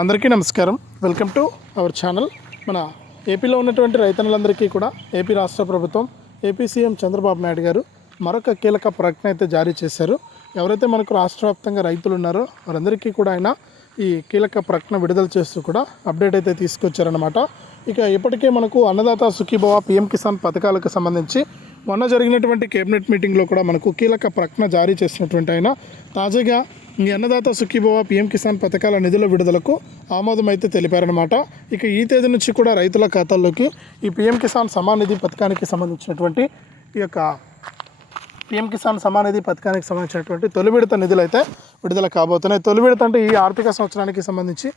అందరికీ నమస్కారం. Welcome to our channel మన ఏపీలో ఉన్నటువంటి రైతన్నులందరికీ కూడా ఏపీ రాష్ట్ర ప్రభుత్వం ఏపీ సీఎం చంద్రబాబు నాయుడు గారు మరొక కీలక ప్రకటన అయితే జారీ చేశారు. ఎవరైతే మనకు రాష్ట్ర వ్యాప్తంగా రైతులు ఉన్నారో వారందరికీ కూడా ఆయన ఈ కీలక ప్రకటన విడుదల చేస్తూ కూడా అప్డేట్ అయితే తీసుకొచ్చారనమాట ఇక ఇప్పటికే మనకు అన్నదాత సుఖీభవ పిఎం కిసాన్ పథకాలకు సంబంధించి మొన్న జరిగినటువంటి కేబినెట్ మీటింగ్లో కూడా మనకు కీలక ప్రకటన జారీ చేసినటువంటి ఆయన తాజాగా ఈ అన్నదాత సుఖీభవ పిఎం కిసాన్ పథకాల నిధుల విడుదలకు ఆమోదం అయితే తెలిపారనమాట ఇక ఈ తేదీ నుంచి కూడా రైతుల ఖాతాల్లోకి ఈ పీఎం కిసాన్ సమాన్ నిధి పథకానికి సంబంధించినటువంటి ఈ యొక్క పిఎం కిసాన్ సమాన్ నిధి పథకానికి సంబంధించినటువంటి తొలి విడత నిధులు అయితే విడుదల కాబోతున్నాయి. తొలి విడత అంటే ఈ ఆర్థిక సంవత్సరానికి సంబంధించి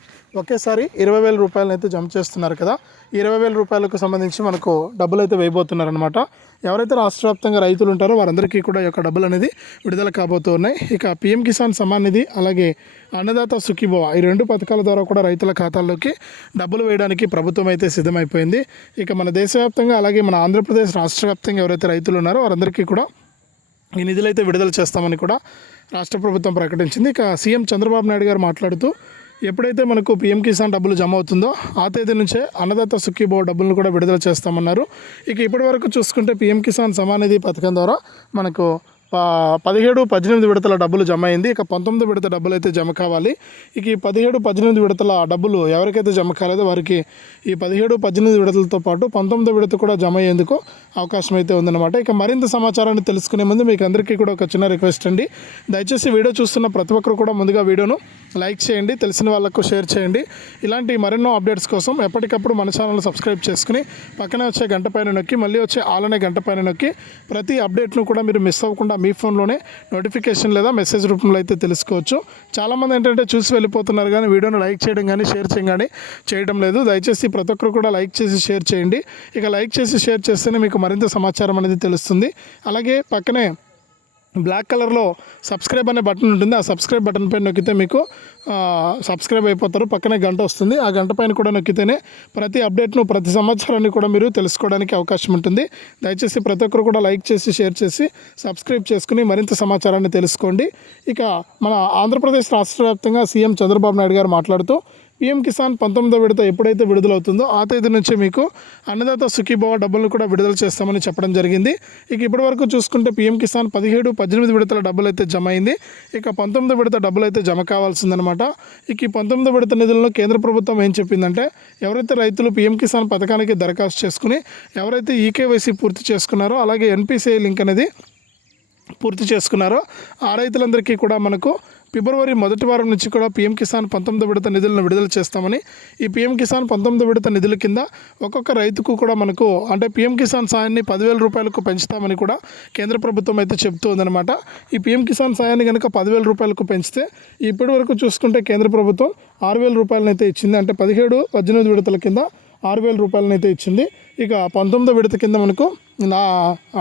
ఒకేసారి ఇరవై వేల రూపాయలను అయితే జమ చేస్తున్నారు కదా. ఇరవై వేల రూపాయలకు సంబంధించి మనకు డబ్బులు అయితే వేయబోతున్నారనమాట ఎవరైతే రాష్ట్ర వ్యాప్తంగా రైతులు ఉంటారో వారందరికీ కూడా ఈ యొక్క డబ్బులు అనేది విడుదల కాబోతున్నాయి. ఇక పిఎం కిసాన్ సమాన్ నిధి అలాగే అన్నదాత సుఖీభవ ఈ రెండు పథకాల ద్వారా కూడా రైతుల ఖాతాల్లోకి డబ్బులు వేయడానికి ప్రభుత్వం అయితే సిద్ధమైపోయింది. ఇక మన దేశవ్యాప్తంగా అలాగే మన ఆంధ్రప్రదేశ్ రాష్ట్ర వ్యాప్తంగా ఎవరైతే రైతులు ఉన్నారో వారందరికీ కూడా ఈ నిధులు అయితే విడుదల చేస్తామని కూడా రాష్ట్ర ప్రభుత్వం ప్రకటించింది. ఇక సీఎం చంద్రబాబు నాయుడు గారు మాట్లాడుతూ ఎప్పుడైతే మనకు పీఎం కిసాన్ డబ్బులు జమ అవుతుందో ఆ తేదీ నుంచే అన్నదాత సుఖీభో డబ్బులను కూడా విడుదల చేస్తామన్నారు. ఇక ఇప్పటి వరకు చూసుకుంటే పీఎం కిసాన్ సమానిధి పథకం ద్వారా మనకు పదిహేడు పద్దెనిమిది విడతల డబ్బులు జమ అయింది ఇక పంతొమ్మిది విడత డబ్బులు అయితే జమ కావాలి. ఇక ఈ పదిహేడు పద్దెనిమిది విడతల డబ్బులు ఎవరికైతే జమ కాలేదో వారికి ఈ పదిహేడు పద్దెనిమిది విడతలతో పాటు పంతొమ్మిది విడత కూడా జమ అయ్యేందుకు అవకాశం అయితే ఉందన్నమాట. ఇక మరింత సమాచారాన్ని తెలుసుకునే ముందు మీకు అందరికీ కూడా ఒక చిన్న రిక్వెస్ట్ అండి. దయచేసి వీడియో చూస్తున్న ప్రతి ఒక్కరు కూడా ముందుగా వీడియోను లైక్ చేయండి తెలిసిన వాళ్ళకు షేర్ చేయండి. ఇలాంటి మరెన్నో అప్డేట్స్ కోసం ఎప్పటికప్పుడు మన ఛానల్ సబ్స్క్రైబ్ చేసుకుని పక్కనే వచ్చే గంట పైన నొక్కి మళ్ళీ వచ్చే ఆలనే గంట పైన నొక్కి ప్రతి అప్డేట్ను కూడా మీరు మిస్ అవ్వకుండా మీ ఫోన్లోనే నోటిఫికేషన్ లేదా మెసేజ్ రూపంలో అయితే తెలుసుకోవచ్చు. చాలామంది ఏంటంటే చూసి వెళ్ళిపోతున్నారు కానీ వీడియోను లైక్ చేయడం కానీ షేర్ చేయడం కానీ చేయడం లేదు. దయచేసి ప్రతి ఒక్కరు కూడా లైక్ చేసి షేర్ చేయండి. ఇక లైక్ చేసి షేర్ చేస్తేనే మీకు మరింత సమాచారం అనేది తెలుస్తుంది. అలాగే పక్కనే బ్లాక్ కలర్లో సబ్స్క్రైబ్ అనే బటన్ ఉంటుంది. ఆ సబ్స్క్రైబ్ బటన్ పైన నొక్కితే మీకు సబ్స్క్రైబ్ అయిపోతారు. పక్కనే గంట వస్తుంది. ఆ గంట పైన కూడా నొక్కితేనే ప్రతి అప్డేట్ను ప్రతి సంవత్సరాన్ని కూడా మీరు తెలుసుకోవడానికి అవకాశం ఉంటుంది. దయచేసి ప్రతి ఒక్కరు కూడా లైక్ చేసి షేర్ చేసి సబ్స్క్రైబ్ చేసుకుని మరింత సమాచారాన్ని తెలుసుకోండి. ఇక మన ఆంధ్రప్రదేశ్ రాష్ట్ర వ్యాప్తంగా సీఎం చంద్రబాబు నాయుడు గారు మాట్లాడుతూ పీఎం కిసాన్ పంతొమ్మిదో విడత ఎప్పుడైతే విడుదలవుతుందో ఆ తేదీ నుంచి మీకు అన్నదాత సుఖీభావ డబ్బులను కూడా విడుదల చేస్తామని చెప్పడం జరిగింది. ఇక ఇప్పటి వరకు చూసుకుంటే పీఎం కిసాన్ పదిహేడు పద్దెనిమిది విడతల డబ్బులు అయితే జమ అయింది. ఇక పంతొమ్మిది విడత డబ్బులు అయితే జమ కావాల్సిందనమాట ఇక ఈ పంతొమ్మిది విడత నిధులను కేంద్ర ప్రభుత్వం ఏం చెప్పిందంటే ఎవరైతే రైతులు పీఎం కిసాన్ పథకానికి దరఖాస్తు చేసుకుని ఎవరైతే ఈకేవైసీ పూర్తి చేసుకున్నారో అలాగే ఎన్పిసిఐ లింక్ అనేది పూర్తి చేసుకున్నారో ఆ రైతులందరికీ కూడా మనకు ఫిబ్రవరి మొదటి వారం నుంచి కూడా పీఎం కిసాన్ పంతొమ్మిది విడత నిధులను విడుదల చేస్తామని ఈ పీఎం కిసాన్ పంతొమ్మిది విడత నిధుల కింద ఒక్కొక్క రైతుకు కూడా మనకు అంటే పీఎం కిసాన్ సాయాన్ని పదివేల రూపాయలకు పెంచుతామని కూడా కేంద్ర ప్రభుత్వం అయితే చెబుతోందనమాట ఈ పీఎం కిసాన్ సాయాన్ని కనుక పదివేల రూపాయలకు పెంచితే ఇప్పటి వరకు చూసుకుంటే కేంద్ర ప్రభుత్వం ఆరు వేల రూపాయలను అయితే ఇచ్చింది. అంటే పదిహేడు పద్దెనిమిది విడతల కింద ఆరు వేల రూపాయలను అయితే ఇచ్చింది. ఇక పంతొమ్మిదో విడత కింద మనకు నా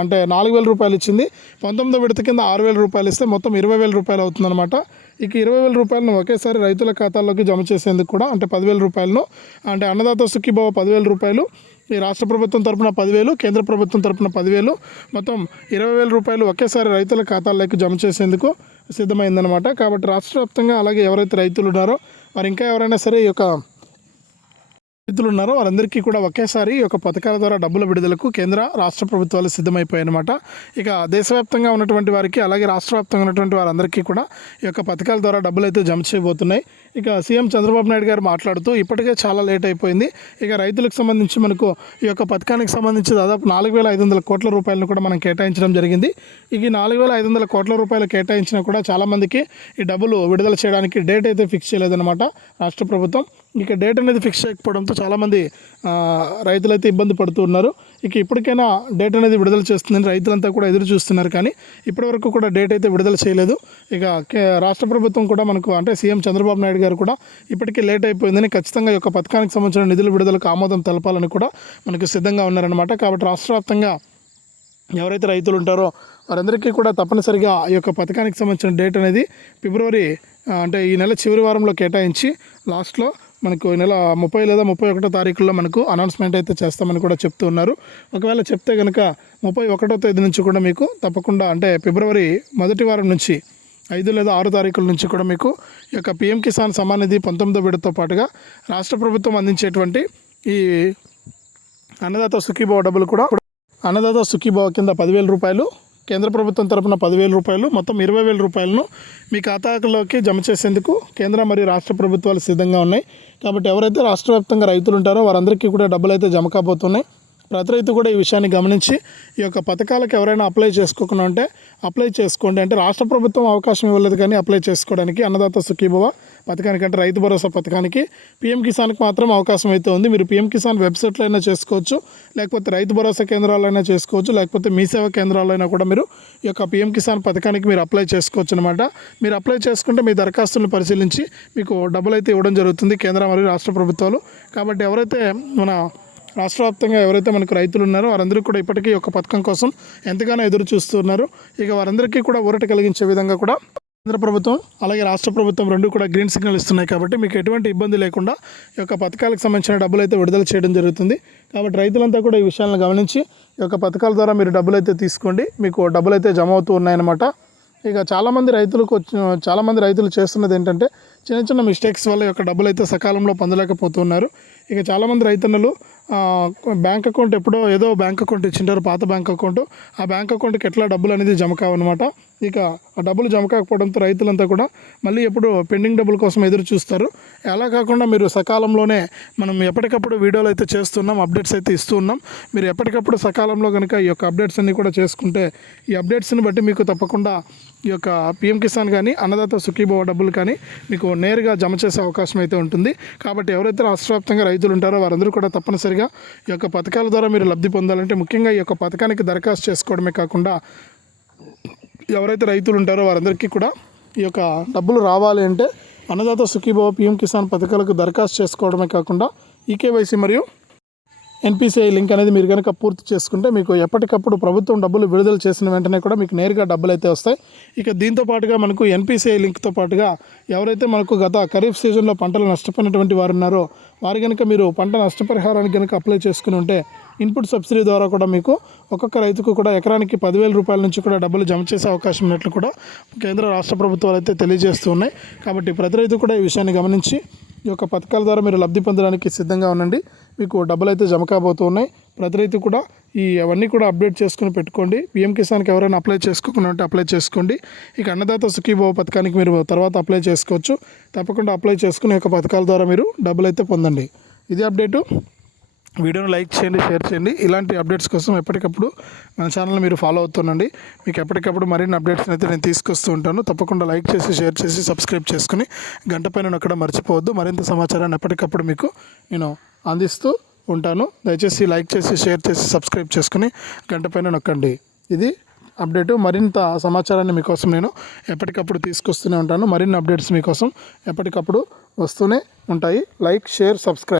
అంటే నాలుగు వేల రూపాయలు ఇచ్చింది. పంతొమ్మిదో విడత కింద ఆరు వేల రూపాయలు ఇస్తే మొత్తం ఇరవై వేల రూపాయలు అవుతుందన్నమాట. ఇక ఇరవై వేల రూపాయలను ఒకేసారి రైతుల ఖాతాల్లోకి జమ చేసేందుకు కూడా అంటే పదివేల రూపాయలను అంటే అన్నదాత సుఖీభావ పదివేల రూపాయలు ఈ రాష్ట్ర ప్రభుత్వం తరపున పదివేలు కేంద్ర ప్రభుత్వం తరపున పదివేలు మొత్తం ఇరవై వేల రూపాయలు ఒకేసారి రైతుల ఖాతాల్లోకి జమ చేసేందుకు సిద్ధమైందనమాట కాబట్టి రాష్ట్ర వ్యాప్తంగా అలాగే ఎవరైతే రైతులు ఉన్నారో వారు ఇంకా ఎవరైనా సరే ఈ యొక్క రైతులు ఉన్నారో వారందరికీ కూడా ఒకేసారి ఈ యొక్క పథకాల ద్వారా డబ్బుల విడుదలకు కేంద్ర రాష్ట్ర ప్రభుత్వాలు సిద్ధమైపోయాయన్నమాట. ఇక దేశవ్యాప్తంగా ఉన్నటువంటి వారికి అలాగే రాష్ట్ర వ్యాప్తంగా ఉన్నటువంటి వారందరికీ కూడా ఈ యొక్క పథకాల ద్వారా డబ్బులు అయితే జమ చేయబోతున్నాయి. ఇక సీఎం చంద్రబాబు నాయుడు గారు మాట్లాడుతూ ఇప్పటికే చాలా లేట్ అయిపోయింది. ఇక రైతులకు సంబంధించి మనకు ఈ యొక్క పథకానికి సంబంధించి దాదాపు నాలుగు వేల ఐదు వందల కోట్ల రూపాయలను కూడా మనం కేటాయించడం జరిగింది. ఇక ఈ నాలుగు వేల ఐదు వందల కోట్ల రూపాయలు కేటాయించినా కూడా చాలామందికి ఈ డబ్బులు విడుదల చేయడానికి డేట్ అయితే ఫిక్స్ చేయలేదన్నమాట రాష్ట్ర ప్రభుత్వం. ఇక డేట్ అనేది ఫిక్స్ చేయకపోవడంతో చాలామంది రైతులైతే ఇబ్బంది పడుతూ ఉన్నారు ఇక ఇప్పటికైనా డేట్ అనేది విడుదల చేస్తుందని రైతులంతా కూడా ఎదురు చూస్తున్నారు. కానీ ఇప్పటివరకు కూడా డేట్ అయితే విడుదల చేయలేదు. ఇక రాష్ట్ర ప్రభుత్వం కూడా మనకు అంటే సీఎం చంద్రబాబు నాయుడు గారు కూడా ఇప్పటికే లేట్ అయిపోయిందని ఖచ్చితంగా ఈ యొక్క పథకానికి సంబంధించిన నిధుల విడుదలకు ఆమోదం తెలపాలని కూడా మనకు సిద్ధంగా ఉన్నారనమాట కాబట్టి రాష్ట్ర వ్యాప్తంగా ఎవరైతే రైతులు ఉంటారో వారందరికీ కూడా తప్పనిసరిగా ఈ యొక్క పథకానికి సంబంధించిన డేట్ అనేది ఫిబ్రవరి అంటే ఈ నెల చివరి వారంలో కేటాయించి లాస్ట్లో మనకు ఈ నెల ముప్పై లేదా ముప్పై ఒకటో తారీఖుల్లో మనకు అనౌన్స్మెంట్ అయితే చేస్తామని కూడా చెప్తూ ఉన్నారు. ఒకవేళ చెప్తే కనుక ముప్పై ఒకటో తేదీ నుంచి కూడా మీకు తప్పకుండా అంటే ఫిబ్రవరి మొదటి వారం నుంచి ఐదు లేదా ఆరు తారీఖుల నుంచి కూడా మీకు ఈ యొక్క పిఎం కిసాన్ సమాన్ నిధి పంతొమ్మిదో విడతతో పాటుగా రాష్ట్ర ప్రభుత్వం అందించేటువంటి ఈ అన్నదాత సుఖీభావ డబ్బులు కూడా అన్నదాత సుఖీభావ కింద పదివేల రూపాయలు కేంద్ర ప్రభుత్వం తరపున పదివేల రూపాయలు మొత్తం ఇరవై వేల రూపాయలను మీ ఖాతాలోకి జమ చేసేందుకు కేంద్ర మరియు రాష్ట్ర ప్రభుత్వాలు సిద్ధంగా ఉన్నాయి. కాబట్టి ఎవరైతే రాష్ట్ర వ్యాప్తంగా రైతులు ఉంటారో వారందరికీ కూడా డబ్బులు అయితే జమ కాబోతున్నాయి. ప్రతి రైతు కూడా ఈ విషయాన్ని గమనించి ఈ యొక్క పథకాలకు ఎవరైనా అప్లై చేసుకోకుండా ఉంటే అప్లై చేసుకోండి. అంటే రాష్ట్ర ప్రభుత్వం అవకాశం ఇవ్వలేదు కానీ అప్లై చేసుకోవడానికి అన్నదాత సుఖీభవ పథకానికి అంటే రైతు భరోసా పథకానికి పీఎం కిసాన్కి మాత్రం అవకాశం అయితే ఉంది. మీరు పీఎం కిసాన్ వెబ్సైట్లో అయినా చేసుకోవచ్చు లేకపోతే రైతు భరోసా కేంద్రాలైనా చేసుకోవచ్చు లేకపోతే మీ సేవా కేంద్రాలైనా కూడా మీరు ఈ యొక్క పీఎం కిసాన్ పథకానికి మీరు అప్లై చేసుకోవచ్చు అనమాట మీరు అప్లై చేసుకుంటే మీ దరఖాస్తులను పరిశీలించి మీకు డబ్బులు అయితే ఇవ్వడం జరుగుతుంది కేంద్ర మరియు రాష్ట్ర ప్రభుత్వాలు. కాబట్టి ఎవరైతే మన రాష్ట్ర వ్యాప్తంగా ఎవరైతే మనకు రైతులు ఉన్నారో వారందరూ కూడా ఇప్పటికీ ఒక పథకం కోసం ఎంతగానో ఎదురు చూస్తున్నారు. ఇక వారందరికీ కూడా ఊరట కలిగించే విధంగా కూడా కేంద్ర ప్రభుత్వం అలాగే రాష్ట్ర ప్రభుత్వం రెండు కూడా గ్రీన్ సిగ్నల్ ఇస్తున్నాయి కాబట్టి మీకు ఎటువంటి ఇబ్బంది లేకుండా ఈ యొక్క పథకాలకు సంబంధించిన డబ్బులు అయితే విడుదల చేయడం జరుగుతుంది. కాబట్టి రైతులంతా కూడా ఈ విషయాలను గమనించి ఈ యొక్క పథకాల ద్వారా మీరు డబ్బులు అయితే తీసుకోండి. మీకు డబ్బులు అయితే జమ అవుతూ ఉన్నాయన్నమాట. ఇక చాలామంది రైతులకు చాలామంది రైతులు చేస్తున్నది ఏంటంటే చిన్న చిన్న మిస్టేక్స్ వల్ల యొక్క డబ్బులు అయితే సకాలంలో పొందలేకపోతున్నారు. ఇక చాలామంది రైతన్నలు బ్యాంక్ అకౌంట్ ఎప్పుడో ఏదో బ్యాంక్ అకౌంట్ ఇచ్చింటారు పాత బ్యాంక్ అకౌంట్. ఆ బ్యాంక్ అకౌంట్కి ఎట్లా డబ్బులు అనేది జమ కావన్నమాట. ఇక ఆ డబ్బులు జమ కాకపోవడంతో రైతులంతా కూడా మళ్ళీ ఎప్పుడు పెండింగ్ డబ్బుల కోసం ఎదురు చూస్తారు. అలా కాకుండా మీరు సకాలంలోనే మనం ఎప్పటికప్పుడు వీడియోలు అయితే చేస్తున్నాం అప్డేట్స్ అయితే ఇస్తూ ఉన్నాం. మీరు ఎప్పటికప్పుడు సకాలంలో కనుక ఈ యొక్క అప్డేట్స్ అన్నీ కూడా చేసుకుంటే ఈ అప్డేట్స్ని బట్టి మీకు తప్పకుండా ఈ యొక్క పిఎం కిసాన్ కానీ అన్నదాత సుఖీభవ డబ్బులు కానీ మీకు నేరుగా జమ చేసే అవకాశం అయితే ఉంటుంది. కాబట్టి ఎవరైతే రాష్ట్రవ్యాప్తంగా రైతులు ఉంటారో వారందరూ కూడా తప్పనిసరిగా ఈ యొక్క పథకాల ద్వారా మీరు లబ్ధి పొందాలంటే ముఖ్యంగా ఈ యొక్క పథకానికి దరఖాస్తు చేసుకోవడమే కాకుండా ఎవరైతే రైతులు ఉంటారో వారందరికీ కూడా ఈ యొక్క డబ్బులు రావాలి అంటే అన్నదాత సుఖీభవ పిఎం కిసాన్ పథకాలకు దరఖాస్తు చేసుకోవడమే కాకుండా ఈకేవైసీ మరియు ఎన్పిసిఐ లింక్ అనేది మీరు కనుక పూర్తి చేసుకుంటే మీకు ఎప్పటికప్పుడు ప్రభుత్వం డబ్బులు విడుదల చేసిన వెంటనే కూడా మీకు నేరుగా డబ్బులు అయితే వస్తాయి. ఇక దీంతో పాటుగా మనకు ఎన్పిసిఐ లింక్తో పాటుగా ఎవరైతే మనకు గత ఖరీఫ్ సీజన్లో పంటలు నష్టపోయినటువంటి వారు ఉన్నారో వారు కనుక మీరు పంట నష్టపరిహారానికి కనుక అప్లై చేసుకుని ఉంటే ఇన్పుట్ సబ్సిడీ ద్వారా కూడా మీకు ఒక్కొక్క రైతుకు కూడా ఎకరానికి పదివేల రూపాయల నుంచి కూడా డబ్బులు జమ చేసే అవకాశం ఉన్నట్లు కూడా కేంద్ర రాష్ట్ర ప్రభుత్వాలు అయితే తెలియజేస్తూ ఉన్నాయి. కాబట్టి ప్రతి రైతు కూడా ఈ విషయాన్ని గమనించి ఈ యొక్క పథకాల ద్వారా మీరు లబ్ధి పొందడానికి సిద్ధంగా ఉండండి. మీకు డబ్బులు అయితే జమ కాబోతూ ఉన్నాయి. ప్రతి రైతు కూడా ఈ అవన్నీ కూడా అప్డేట్ చేసుకుని పెట్టుకోండి. పిఎం కిసాన్కి ఎవరైనా అప్లై చేసుకోకుండా ఉంటే అప్లై చేసుకోండి. ఇక అన్నదాత సుఖీభవ పథకానికి మీరు తర్వాత అప్లై చేసుకోవచ్చు. తప్పకుండా అప్లై చేసుకుని యొక్క పథకాల ద్వారా మీరు డబ్బులు అయితే పొందండి. ఇదే అప్డేటు. వీడియోను లైక్ చేయండి షేర్ చేయండి. ఇలాంటి అప్డేట్స్ కోసం ఎప్పటికప్పుడు మన ఛానల్ మీరు ఫాలో అవుతుండండి. మీకు ఎప్పటికప్పుడు మరిన్ని అప్డేట్స్ అయితే నేను తీసుకొస్తూ ఉంటాను. తప్పకుండా లైక్ చేసి షేర్ చేసి సబ్స్క్రైబ్ చేసుకుని గంట పైన నొక్కడం మర్చిపోవద్దు. మరింత సమాచారాన్ని ఎప్పటికప్పుడు మీకు నేను అందిస్తూ ఉంటాను. దయచేసి లైక్ చేసి షేర్ చేసి సబ్స్క్రైబ్ చేసుకుని గంట పైన నొక్కండి. ఇది అప్డేటు. మరింత సమాచారాన్ని మీకోసం నేను ఎప్పటికప్పుడు తీసుకొస్తూనే ఉంటాను. మరిన్ని అప్డేట్స్ మీకోసం ఎప్పటికప్పుడు వస్తూనే ఉంటాయి. Like share subscribe.